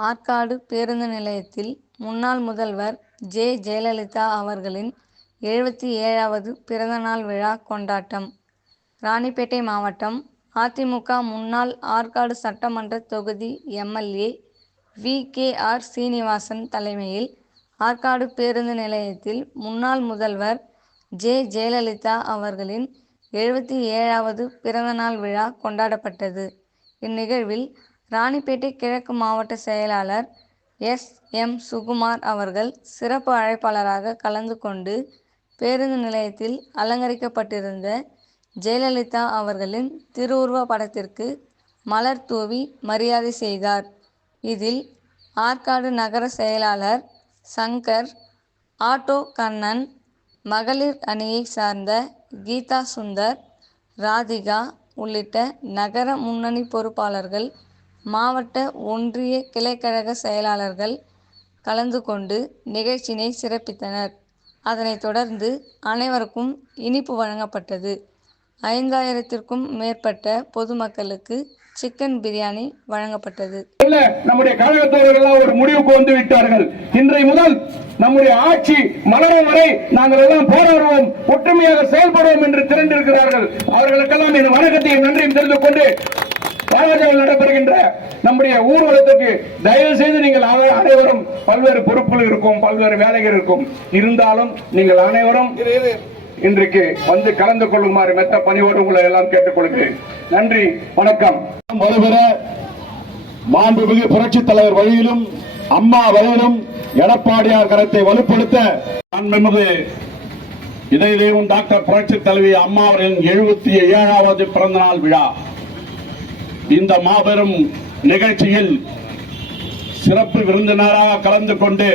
ஆற்காடு பேருந்து நிலையத்தில் முன்னாள் முதல்வர் ஜெ. ஜெயலலிதா அவர்களின் எழுபத்தி ஏழாவது பிறந்தநாள் விழா கொண்டாட்டம் ராணிப்பேட்டை மாவட்டம் அதிமுக முன்னாள் ஆற்காடு சட்டமன்ற தொகுதி MLA V. K. R. Srinivasan தலைமையில் ஆற்காடு பேருந்து நிலையத்தில் முன்னாள் முதல்வர் ஜெ. ஜெயலலிதா அவர்களின் எழுபத்தி ஏழாவது பிறந்தநாள் விழா கொண்டாடப்பட்டது. இந்நிகழ்வில் ராணிப்பேட்டை கிழக்கு மாவட்ட செயலாளர் எஸ். எம். சுகுமார் அவர்கள் சிறப்பு அழைப்பாளராக கலந்து கொண்டு பேருந்து நிலையத்தில் அலங்கரிக்கப்பட்டிருந்த ஜெயலலிதா அவர்களின் திருவுருவ படத்திற்கு மலர் தூவி மரியாதை செய்தார். இதில் ஆற்காடு நகர செயலாளர் சங்கர் ஆட்டோ கண்ணன் மகளிர் அணியை சார்ந்த கீதா சுந்தர் ராதிகா உள்ளிட்ட நகர முன்னணி பொறுப்பாளர்கள் மாவட்ட ஒன்றிய கிளைக்கழக செயலாளர்கள் கலந்து கொண்டு நிகழ்ச்சியினை சிறப்பித்தனர். அதனை தொடர்ந்து அனைவருக்கும் இனிப்பு வழங்கப்பட்டது. ஐந்தாயிரத்திற்கும் மேற்பட்ட பொதுமக்களுக்கு சிக்கன் பிரியாணி வழங்கப்பட்டது. நம்முடைய கழகத்தவர்கள் ஒரு முடிவுக்கு வந்து விட்டார்கள் இன்றைய முதல் நம்முடைய ஆட்சி மலரும் வரை நாங்கள் எல்லாம் போராடுவோம் ஒற்றுமையாக செயல்படுவோம் என்று திரண்டிருக்கிறார்கள் அவர்களுக்கெல்லாம் என் வணக்கத்தையும் நன்றியும் தெரிந்து கொண்டு ராஜாவில் நடைபெறுகின்ற நம்முடைய ஊர்வலத்துக்கு தயவு செய்து நீங்கள் அனை- அனைவரும் பல்வேறு பொறுப்புகள் இருக்கும் பல்வேறு வேலைகள் இருக்கும். இருந்தாலும் நீங்கள் அனைவரும் இன்றைக்கு வந்து கலந்து கொள்ளுமாறு மெத்த பணியோடு உங்களை எல்லாம் கேட்டுக்கொள்கிறேன். நன்றி வணக்கம். வருகிற மாண்புமிகு புரட்சித் தலைவர் வழியிலும் அம்மா வழியிலும் எடப்பாடியார் கரத்தை வலுப்படுத்த மாண்புமிகு இதய தெய்வம் டாக்டர் புரட்சித் தலைவி அம்மா அவர்களின் எழுபத்தி ஏழாவது பிறந்தநாள் விழா. இந்த மாபெரும் நிகழ்ச்சியில் சிறப்பு விருந்தினராக கலந்து கொண்டு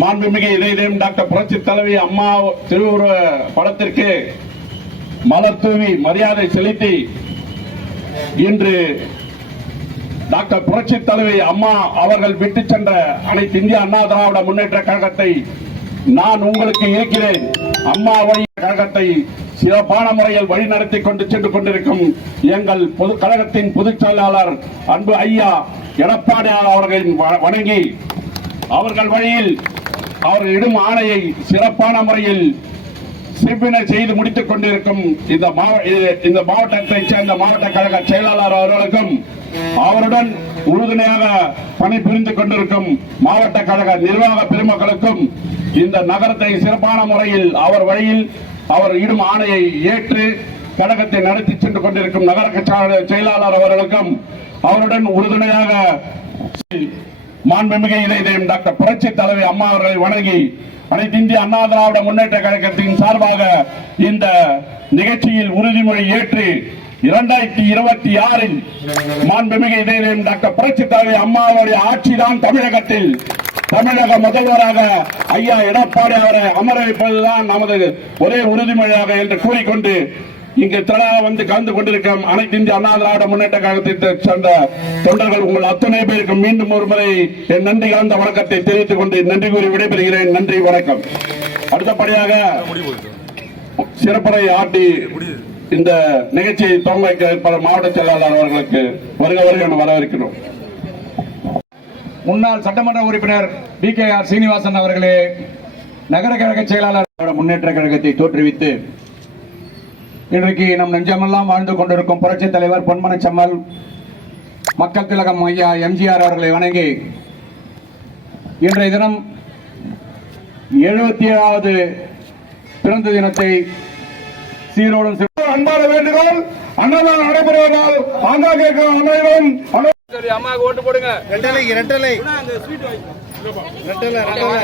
மாண்புமிகு இதயம் டாக்டர் புரட்சித் தலைவி அம்மா திருவுருவ படத்திற்கு மலர் தூவி மரியாதை செலுத்தி இன்று டாக்டர் புரட்சி தலைவி அம்மா அவர்கள் விட்டு சென்ற அனைத்து இந்திய அண்ணா திராவிட முன்னேற்ற கழகத்தை நான் உங்களுக்கு இருக்கிறேன் அம்மா வழி கழகத்தை சிறப்பான முறையில் வழிநடத்தி கொண்டு சென்று கொண்டிருக்கும் எங்கள் பொது கழகத்தின் பொதுச் செயலாளர் அன்பு ஐயா எடப்பாடியார் அவர்களின் வணங்கி அவர்கள் வழியில் அவர்கள் இடும் ஆணையை சிறப்பான முறையில் சிறப்பினை செய்து முடித்துக் கொண்டிருக்கும் இந்த இந்த மாவட்டத்தை சேர்ந்த மாவட்ட கழக செயலாளர் அவர்களுக்கும் அவருடன் உறுதுணையாக பணிபுரிந்து கொண்டிருக்கும் மாவட்ட கழக நிர்வாக பெருமக்களுக்கும் இந்த நகரத்தை சிறப்பான முறையில் அவர் வழியில் அவர் இடும் ஆணையை ஏற்று கழகத்தை நடத்தி சென்று கொண்டிருக்கும் நகர செயலாளர் அவர்களுக்கும் அவருடன் உறுதுணையாக மாண்புமிகு இதயம் டாக்டர் புரட்சி தலைவி அம்மா அவர்களை வணங்கி அனைத்து இந்திய அண்ணா திராவிட முன்னேற்ற கழகத்தின் சார்பாக இந்த நிகழ்ச்சியில் உறுதிமொழி ஏற்று இரண்டாயிரத்தி இருபத்தி ஆறில் மாண்புமிகு இதயம் டாக்டர் புரட்சி தலைவி அம்மா அவருடைய ஆட்சிதான் தமிழகத்தில். தமிழக முதல்வராக ஐயா எடப்பாடி அவரை அமர வைப்பதுதான் நமது ஒரே உறுதிமொழியாக என்று கூறிக்கொண்டு இங்கு தலா வந்து கலந்து கொண்டிருக்கும் அனைத்து இந்திய அண்ணா திராவிட முன்னேற்ற கழகத்தை சேர்ந்த தொண்டர்கள் உங்கள் அத்தனை பேருக்கும் மீண்டும் ஒரு முறை என் நன்றி கலந்த வணக்கத்தை தெரிவித்துக் கொண்டு நன்றி கூறி விடைபெறுகிறேன். நன்றி வணக்கம். அடுத்தபடியாக சிறப்புரை ஆட்டி இந்த நிகழ்ச்சியை துவங்க வைக்க மாவட்ட செயலாளர் அவர்களுக்கு வருக வருக என வரவேற்கிறோம். முன்னாள் சட்டமன்ற உறுப்பினர் டி கே ஆர் சீனிவாசன் அவர்களே நகர கழக செயலாளர் முன்னேற்ற கழகத்தை தோற்றுவித்து இன்றைக்கு நம் நெஞ்சமெல்லாம் வாழ்ந்து கொண்டிருக்கும் புரட்சித் தலைவர் பொன்மன செம்மல் மக்கள் திலகம் ஐயா எம்ஜிஆர் அவர்களை வணங்கி இன்றைய தினம் எழுபத்தி ஏழாவது பிறந்த தினத்தை சீரோடும் சிறப்போடும் வேண்டுகோள் அன்னதான் நடைபெறுவதால் ஆங்காங்கே இருக்கிற அனைவரும் அனை- ரெட்டலை ரெட்டலை. ரெட்டலை ரெட்டலை.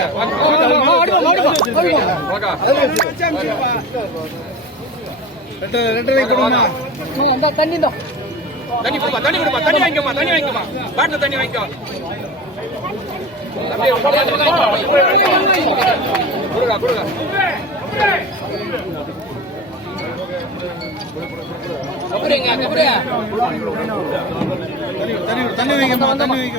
ரெட்டலை ரெட்டலை கொடுமா. தண்ணி கொடுப்பா தண்ணி கொடுப்பா தண்ணி வாங்கிக்கோமா தண்ணி வாங்கிக்கோமா. பாட்டில் தண்ணி வாங்கிக்கோ. அப்படியே கொடுங்க தண்ணி தண்ணி வைக்கமா தண்ணி வைக்க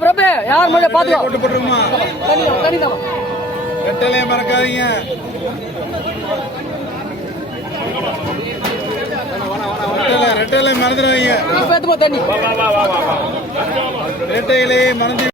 பிரபு யார் மொழியை பாத்துக்கோ போட்டு போட்டுருமா தண்ணி தான் ரெட்டலையே மறக்காதீங்க. ரெட்டையிலே மறந்துடுவீங்க ரெட்டையிலே மறந்து